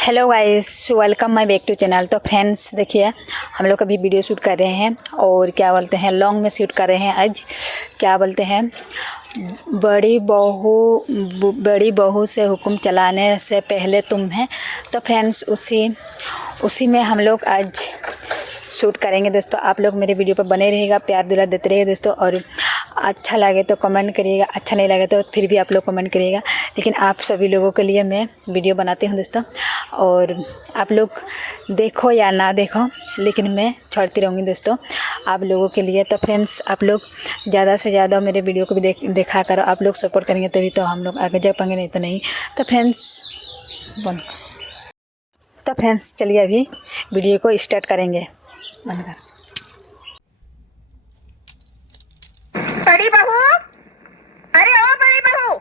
Hello guys, welcome my back to channel. तो friends देखिए, हम लोग अभी वीडियो शूट कर रहे हैं और क्या बोलते हैं लॉन्ग में शूट कर रहे हैं। आज क्या बोलते हैं बड़ी बहू से हुक्म चलाने से पहले तुम है। तो फ्रेंड्स उसी में हम लोग आज शूट करेंगे दोस्तों। आप लोग मेरे वीडियो पर बने रहिएगा, प्यार दुलार देते रहिए दोस्तों। और अच्छा लगे तो कमेंट करिएगा, अच्छा नहीं लगे तो फिर भी आप लोग कमेंट करिएगा। लेकिन आप सभी लोगों के लिए मैं वीडियो बनाती हूँ दोस्तों, और आप लोग देखो या ना देखो, लेकिन मैं छोड़ती रहूँगी दोस्तों आप लोगों के लिए। तो फ्रेंड्स आप लोग ज़्यादा से ज़्यादा मेरे वीडियो को भी देखा करो। आप लोग सपोर्ट करेंगे तभी तो हम लोग आगे जा पाएंगे, नहीं तो नहीं। तो फ्रेंड्स चलिए अभी वीडियो को स्टार्ट करेंगे। बंद कर। बड़ी बहू, अरे ओ बड़ी बहू,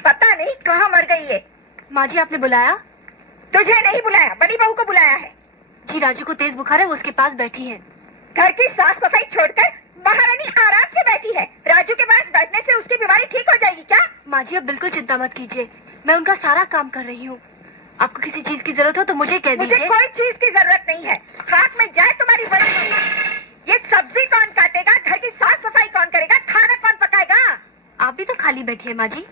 पता नहीं कहाँ मर गई है। माँ जी आपने बुलाया? तुझे नहीं बुलाया, बड़ी बहू को बुलाया है। जी राजू को तेज बुखार है, वो उसके पास बैठी है। घर की साफ सफाई छोड़कर महारानी आराम से बैठी है। राजू के पास बैठने से उसकी बीमारी ठीक हो जाएगी क्या? माँ जी आप बिल्कुल चिंता मत कीजिए, मैं उनका सारा काम कर रही हूँ। आपको किसी चीज की जरूरत हो तो मुझे कह मुझे दीजिए। कोई चीज की जरूरत नहीं है। हाथ में जाए तुम्हारी बड़ी। ये सब्जी कौन काटेगा, घर की साफ सफाई कौन करेगा, खाना कौन पकाएगा? आप भी तो खाली बैठी है माँ जी।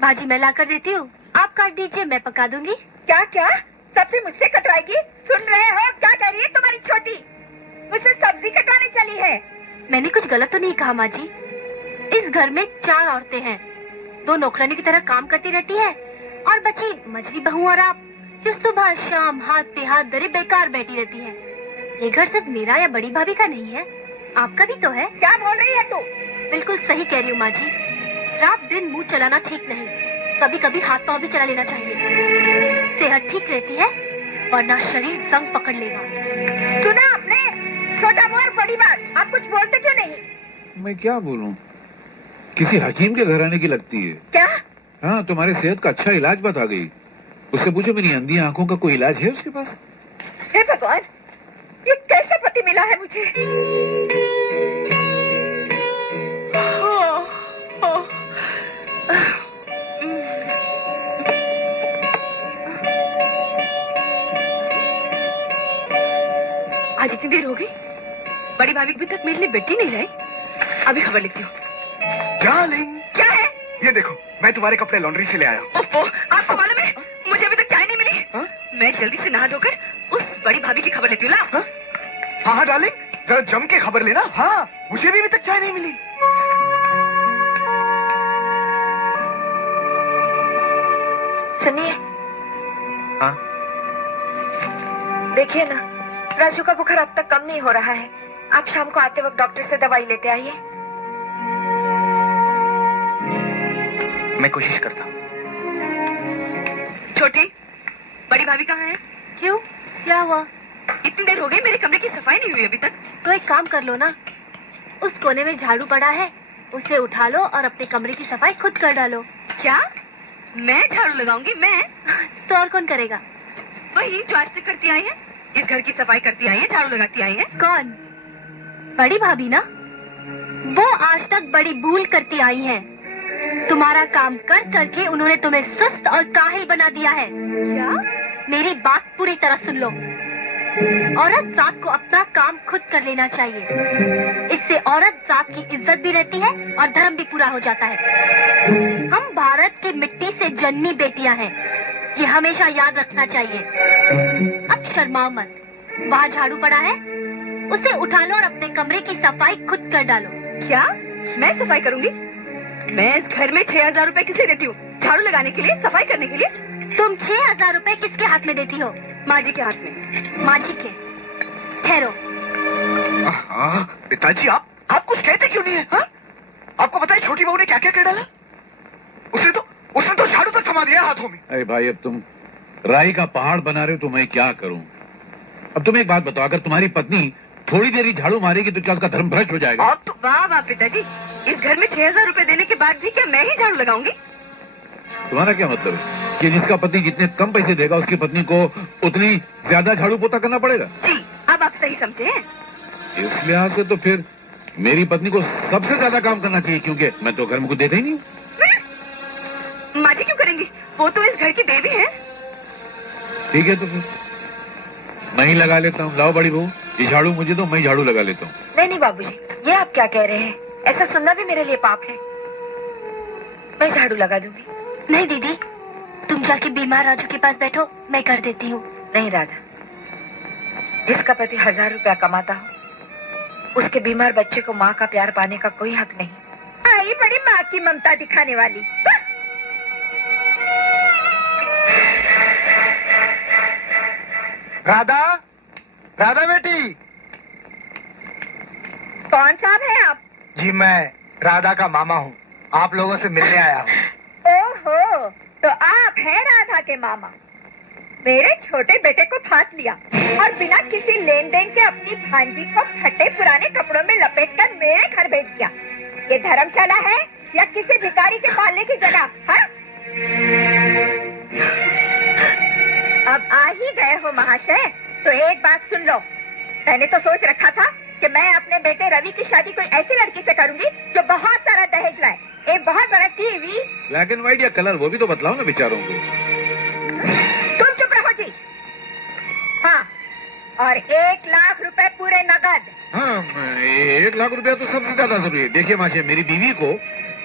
भाजी मैं ला कर देती हूँ, आप काट दीजिए, मैं पका दूंगी। क्या क्या सब्जी मुझसे कटवाएगी? सुन रहे हो क्या कह रही है तुम्हारी छोटी? मुझसे सब्जी कटवाने चली है। मैंने कुछ गलत तो नहीं कहा माँ जी। इस घर में 4 औरतें हैं, 2 नौकरानी की तरह काम करती रहती है, और बची मछली बहू और आप, जो सुबह शाम हाथ पे हाथ धरे बेकार बैठी रहती है। ये घर सिर्फ मेरा या बड़ी भाभी का नहीं है, आपका भी तो है। क्या बोल रही है तू? बिल्कुल सही कह रही हूँ माँ जी। रात दिन मुंह चलाना ठीक नहीं, कभी कभी हाथ पाँव भी चला लेना चाहिए। सेहत ठीक रहती है, वरना शरीर संग पकड़ लेगा। सुना आपने? छोटा मुंह और बड़ी बात। आप कुछ बोलते क्यों नहीं? मैं क्या बोलूं? किसी हकीम के घर आने की लगती है। क्या? हाँ, तुम्हारे सेहत का अच्छा इलाज बता गई। उससे पूछो मेरी अंधी आंखों का कोई इलाज है उसके पास? हे भगवान, ये कैसा पति मिला है मुझे। आज इतनी देर हो गई, बड़ी भाभी अभी तक मेरे लिए बेटी नहीं लाई। अभी खबर लिखती हूँ। डार्लिंग, क्या है? ये देखो, मैं तुम्हारे कपड़े लॉन्ड्री से ले आया हूँ। ओफो, आपको मालूम है मुझे अभी तक चाय नहीं मिली। हाँ? मैं जल्दी से नहा धोकर उस बड़ी भाभी की खबर लेती हूँ। ला। हाँ हाँ डार्लिंग, जरा जम के खबर लेना। हाँ, मुझे भी अभी तक चाय नहीं मिली। सुनिए। हाँ? देखिए ना, राजू का बुखार अब तक कम नहीं हो रहा है। आप शाम को आते वक्त डॉक्टर से दवाई लेते आइए। मैं कोशिश करता हूँ। छोटी, बड़ी भाभी कहाँ है? क्यों, क्या हुआ? इतनी देर हो गई, मेरे कमरे की सफाई नहीं हुई अभी तक। तो एक काम कर लो ना, उस कोने में झाड़ू पड़ा है, उसे उठा लो और अपने कमरे की सफाई खुद कर डालो। क्या? मैं झाड़ू लगाऊंगी? मैं? तो और कौन करेगा? वही जो आज तक करती आई है। इस घर की सफाई करती आई है, झाड़ू लगाती आई है। कौन? बड़ी भाभी ना। वो आज तक बड़ी भूल करती आई हैं। तुम्हारा काम कर करके उन्होंने तुम्हें सुस्त और काहिल बना दिया है। क्या? मेरी बात पूरी तरह सुन लो। औरत जात को अपना काम खुद कर लेना चाहिए। इससे औरत जात की इज्जत भी रहती है और धर्म भी पूरा हो जाता है। हम भारत की मिट्टी से जन्मी बेटियां हैं, ये हमेशा याद रखना चाहिए। अब शर्माओ मत। वहाँ झाड़ू पड़ा है, उसे उठा लो और अपने कमरे की सफाई खुद कर डालो। क्या? मैं सफाई करूंगी? मैं इस घर में 6,000 रुपए किसे देती हूँ? झाड़ू लगाने के लिए, सफाई करने के लिए? तुम 6,000 रुपए किसके हाथ में देती हो? माँ जी के हाथ में। माँ जी के? ठहरो। पिताजी, आप कुछ कहते क्यों नहीं है? हाँ? आपको पता है छोटी बहू ने क्या क्या कर डाला? उसने तो झाड़ू तक थमा दिया हाथों में। अरे भाई, अब तुम राई का पहाड़ बना रहे हो तो मैं क्या करूं? अब तुम एक बात बताओ, अगर तुम्हारी पत्नी थोड़ी देर ही झाड़ू मारेगी तो क्या उसका धर्म भ्रष्ट हो जाएगा? आप तो वाह वाह पिताजी, इस घर में 6,000 रुपए देने के बाद भी क्या मैं ही झाड़ू लगाऊंगी? तुम्हारा क्या मतलब है कि जिसका पति जितने कम पैसे देगा उसकी पत्नी को उतनी ज्यादा झाड़ू पोता करना पड़ेगा? जी, अब आप सही समझे हैं। इस लिहाज से तो फिर मेरी पत्नी को सबसे ज्यादा काम करना चाहिए, क्योंकि मैं तो घर में कुछ देता ही नहीं हूँ। माँ जी क्यों करेंगी? वो तो इस घर की देवी है। ठीक है तो फिर मैं ही लगा लेता हूँ। लाओ बड़ी बहू, ये झाड़ू मुझे दो, मैं ही झाड़ू लगा लेता हूँ। नहीं नहीं बाबूजी, ये आप क्या कह रहे हैं? ऐसा सुनना भी मेरे लिए पाप है। मैं झाड़ू लगा दूंगी। नहीं दीदी, तुम जाके बीमार राजू के पास बैठो, मैं कर देती हूँ। नहीं राधा, जिसका पति 1000 रुपया कमाता हो, उसके बीमार बच्चे को माँ का प्यार पाने का कोई हक नहीं। आई बड़ी माँ की ममता दिखाने वाली। राधा, राधा बेटी। कौन साहब है आप? जी मैं राधा का मामा हूँ, आप लोगों से मिलने आया हूँ। ओहो, तो आप हैं राधा के मामा। मेरे छोटे बेटे को फांस लिया और बिना किसी लेन देन के अपनी भांजी को फटे पुराने कपड़ों में लपेटकर मेरे घर भेज दिया। ये धर्मशाला है या किसी भिखारी के पालने की जगह? हाँ? अब आ ही गए हो महाशय, तो एक बात सुन लो। मैंने तो सोच रखा था कि मैं अपने बेटे रवि की शादी कोई ऐसी लड़की से करूंगी जो बहुत सारा दहेज लाए, एक बहुत बड़ा टीवी। ब्लैक एंड व्हाइट या कलर, वो भी तो बतलाओ ना बेचारों को। तुम चुप रहो जी। हाँ, और 1 लाख रुपए पूरे नगद। हाँ, 1 लाख रुपया तो सबसे ज्यादा जरूरी है। देखिए माशे, मेरी बीवी को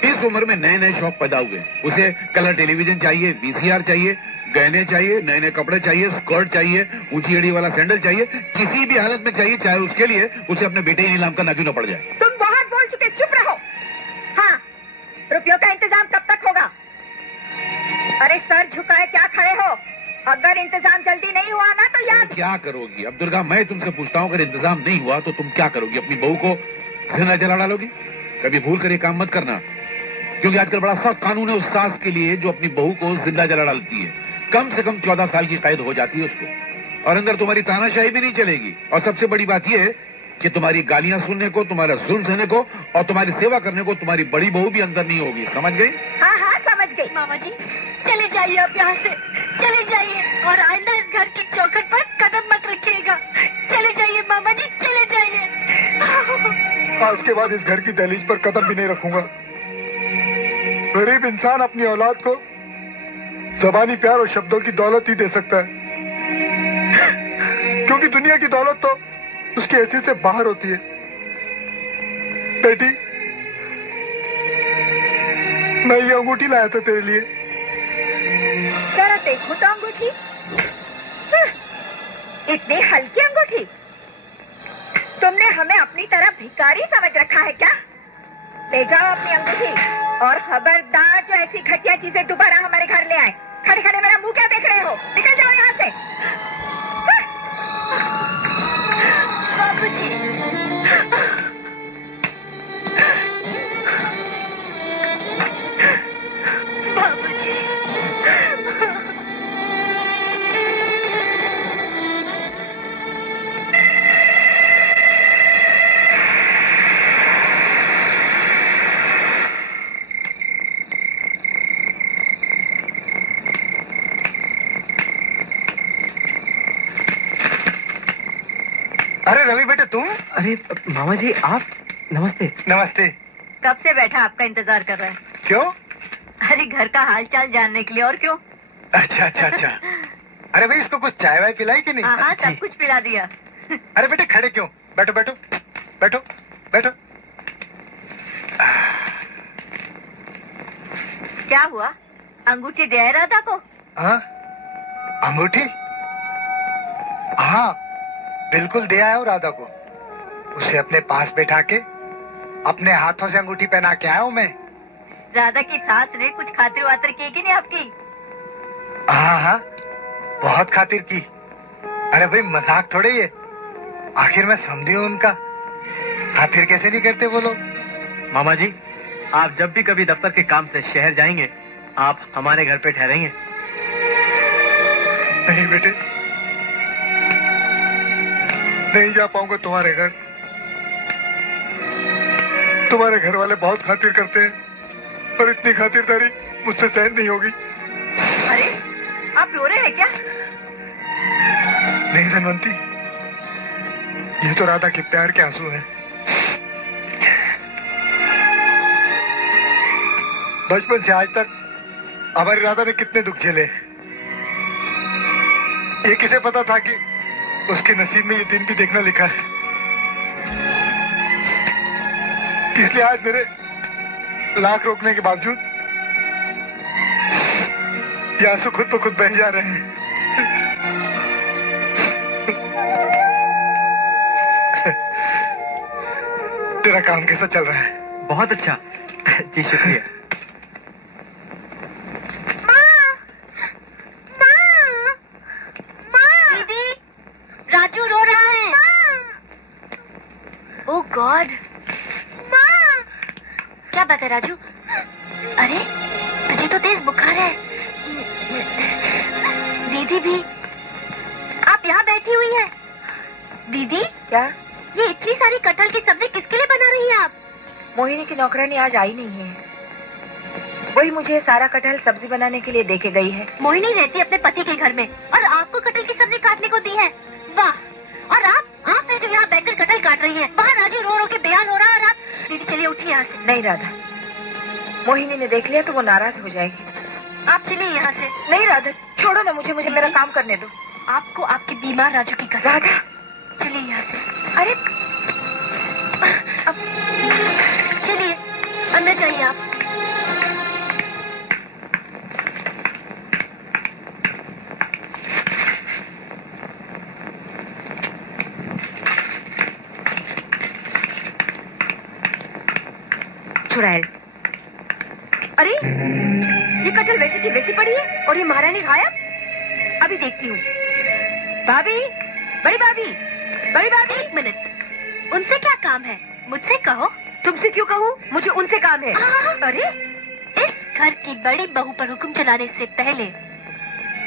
इस उम्र में नए नए शौक पैदा हुए। उसे कलर टेलीविजन चाहिए, VCR चाहिए, गहने चाहिए, नए नए कपड़े चाहिए, स्कर्ट चाहिए, ऊंची एड़ी वाला सैंडल चाहिए, किसी भी हालत में चाहिए, चाहे उसके लिए उसे अपने बेटे ही नीलाम करना क्यों न पड़ जाए। तुम बहुत बोल चुके, चुप रहो। हाँ, रुपयों का इंतजाम कब तक होगा? अरे सर झुकाए क्या खड़े हो? अगर इंतजाम जल्दी नहीं हुआ ना तो याद। क्या करोगी? अब दुर्गा, मैं तुमसे पूछता हूँ, अगर इंतजाम नहीं हुआ तो तुम क्या करोगी? अपनी बहू को जिंदा जला डालोगी? कभी भूल कर ये काम मत करना, क्योंकि आजकल बड़ा सख्त कानून है उस सास के लिए जो अपनी बहू को जिंदा जला डालती है। कम से कम 14 साल की कैद हो जाती है उसको, और अंदर तुम्हारी तानाशाही भी नहीं चलेगी। और सबसे बड़ी बात यह है कि तुम्हारी गालियां सुनने को, तुम्हारा जुल्म सहने को और तुम्हारी सेवा करने को तुम्हारी बड़ी बहू भी अंदर नहीं होगी। समझ गई? हाँ हाँ समझ गई। मामा जी, चले जाइए आप यहाँ से, चले जाइए, और आइंदा इस घर की चौखट पर कदम मत रखिएगा। चले जाइए मामा जी, चले जाइए। आज के बाद इस घर की दहलीज पर कदम भी नहीं रखूंगा। गरीब इंसान अपनी औलाद को ज़बानी प्यार और शब्दों की दौलत ही दे सकता है, क्योंकि दुनिया की दौलत तो उसकी हैसियत से बाहर होती है। बेटी, मैं ये अंगूठी लाया था तेरे लिए। जरा देखो तो अंगूठी। इतनी हल्की अंगूठी। तुमने हमें अपनी तरह भिखारी समझ रखा है क्या? ले जाओ अपनी अंगूठी, और खबरदार जो ऐसी घटिया चीजें दोबारा हमारे घर ले आए। खड़े खड़े मेरा मुंह क्या देख रहे हो? निकल जाओ यहाँ से। बाबूजी, बाबूजी, अरे रवि बेटे तुम? अरे मामा जी, आप? नमस्ते। नमस्ते। कब से बैठा आपका इंतजार कर रहा है? क्यों? अरे घर का हालचाल जानने के लिए, और क्यों? अच्छा अच्छा अच्छा। अरे भाई, इसको कुछ चाय वाय पिलाई कि नहीं? हाँ सब कुछ पिला दिया। अरे बेटे खड़े क्यों? बैठो बैठो बैठो बैठो। क्या हुआ? अंगूठी दे राधा को? हाँ, अंगूठी? हाँ बिल्कुल दे आया हूँ राधा को। उसे अपने पास बैठा के अपने हाथों से अंगूठी पहना के आया हूँ मैं। राधा की सास ने कुछ खातिर वातिर की कि नहीं आपकी? हाँ हाँ, बहुत खातिर की। अरे भाई मजाक थोड़े ये, आखिर मैं समझी हूँ उनका। खातिर कैसे नहीं करते वो लोग। मामा जी, आप जब भी कभी दफ्तर के काम से शहर जाएंगे, आप हमारे घर पे ठहरेंगे। नहीं बेटे, नहीं जा पाऊंगा तुम्हारे घर। तुम्हारे घर वाले बहुत खातिर करते हैं, पर इतनी खातिरदारी मुझसे सहन नहीं होगी। अरे आप रो रहे हैं क्या? नहीं धनवंती, ये तो राधा के प्यार के आंसू हैं। बचपन से आज तक हमारी राधा ने कितने दुख झेले, ये किसे पता था कि उसके नसीब में ये दिन भी देखना लिखा है। इसलिए आज मेरे लाख रोकने के बावजूद ये आंसू खुद ब खुद बह जा रहे हैं। तेरा काम कैसा चल रहा है? बहुत अच्छा। जी शुक्रिया। दीदी, राजू रो रहा है। ओह गॉड, क्या बात है राजू? अरे तुझे तो तेज बुखार है। दीदी भी आप यहाँ बैठी हुई है। दीदी क्या? ये इतनी सारी कटहल की सब्जी किसके लिए बना रही है आप? मोहिनी की नौकरानी आज आई नहीं है, वही मुझे सारा कटहल सब्जी बनाने के लिए देके गई है। मोहिनी रहती अपने पति के घर में और आपको कटहल की सब्जी काटने को दी है। वाह! और आप है जो यहाँ बैठकर कटहल काट रही है। वहाँ राजू रो रो के बेहाल हो रहा है और आप। दीदी चलिए उठिए यहाँ से। नहीं राधा, मोहिनी ने देख लिया तो वो नाराज हो जाएगी। आप चलिए यहाँ से। नहीं राधा, छोड़ो ना मुझे, मुझे मेरा काम करने दो। आपको आपके बीमार राजू की कसम। राधा, चलिए यहाँ से। अरे चलिए अंदर जाइए आप। चुड़ैल, अरे ये कटहल वैसे की वैसी पड़ी है और ये महारानी गायब। अभी देखती हूँ। भाभी, बड़ी भाभी, बड़ी भाभी। एक मिनट, उनसे क्या काम है? मुझसे कहो। तुमसे क्यों कहूँ? मुझे उनसे काम है। अरे इस घर की बड़ी बहू पर हुक्म चलाने से पहले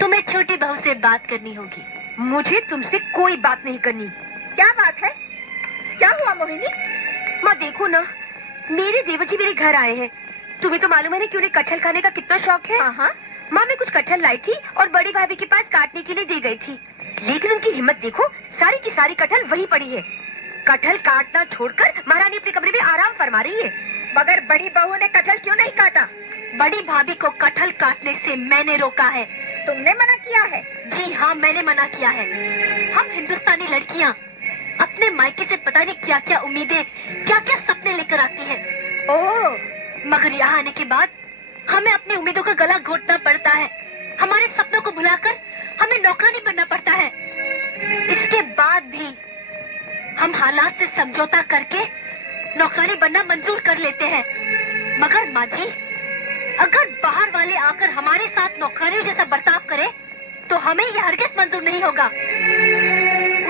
तुम्हें छोटी बहू से बात करनी होगी। मुझे तुमसे कोई बात नहीं करनी। क्या बात है? क्या हुआ मोहिनी? माँ देखो ना, मेरे देवर जी मेरे घर आए हैं। तुम्हें तो मालूम है ना कि उन्हें कटहल खाने का कितना शौक है। हाँ, माँ मैं कुछ कटहल लाई थी और बड़ी भाभी के पास काटने के लिए दे गई थी, लेकिन उनकी हिम्मत देखो, सारी की सारी कटहल वहीं पड़ी है। कटहल काटना छोड़कर महारानी अपने कमरे में आराम फरमा रही है। मगर बड़ी बहू ने कटहल क्यों नहीं काटा? बड़ी भाभी को कटहल काटने से मैंने रोका है। तुमने मना किया है? जी हाँ, मैंने मना किया है। हम हिंदुस्तानी लड़कियाँ अपने मायके से पता नहीं क्या क्या उम्मीदें, क्या क्या सपने लेकर आती हैं। ओह, मगर यहाँ आने के बाद हमें अपनी उम्मीदों का गला घोटना पड़ता है। हमारे सपनों को भुलाकर हमें नौकरानी बनना पड़ता है। इसके बाद भी हम हालात से समझौता करके नौकरानी बनना मंजूर कर लेते हैं। मगर माँ जी, अगर बाहर वाले आकर हमारे साथ नौकरानियों जैसा बर्ताव करे तो हमें यह हरगिज़ मंजूर नहीं होगा।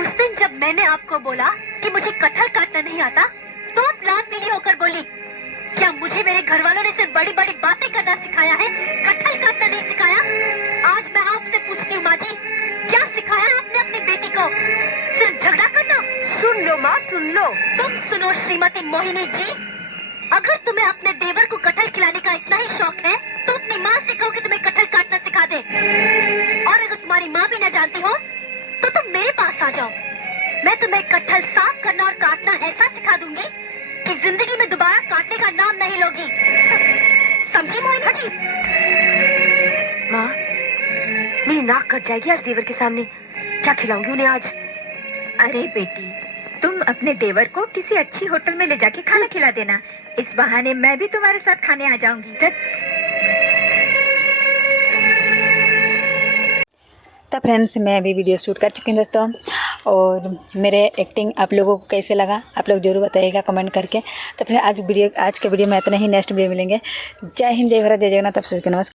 उस दिन जब मैंने आपको बोला कि मुझे कटहल काटना नहीं आता, तो आप लाल पीली होकर बोली, क्या मुझे मेरे घर वालों ने सिर्फ बड़ी बड़ी बातें करना सिखाया है, कटहल काटना नहीं सिखाया? आज मैं आपसे पूछती हूँ माँ जी, क्या सिखाया आपने अपनी बेटी को? सिर्फ झगड़ा करना? सुन लो माँ, सुन लो। तुम सुनो श्रीमती मोहिनी जी, अगर तुम्हें अपने देवर को कटहल खिलाने का इतना ही शौक है तो अपनी माँ से कहो कि तुम्हें कटहल काटना सिखा दे। और अगर तुम्हारी माँ भी न जानती हो तो तुम मेरे पास आ जाओ। मैं तुम्हें कटहल साफ करना और काटना ऐसा सिखा दूंगी कि जिंदगी में दोबारा काटने का नाम नहीं लोगी। समझी मोहिनी जी? माँ, मेरी नाक कट जाएगी आज देवर के सामने। क्या खिलाऊंगी उन्हें आज? अरे बेटी, तुम अपने देवर को किसी अच्छी होटल में ले जाके खाना खिला देना। इस बहाने मैं भी तुम्हारे साथ खाने आ जाऊंगी। तो फ्रेंड्स, मैं अभी वीडियो शूट कर चुकी हूँ दोस्तों, और मेरे एक्टिंग आप लोगों को कैसे लगा आप लोग जरूर बताइएगा कमेंट करके। तो फिर आज के वीडियो में इतना ही। नेक्स्ट वीडियो मिलेंगे। जय हिंद, जय भारत, जय जगन्नाथ। आप सभी को नमस्कार।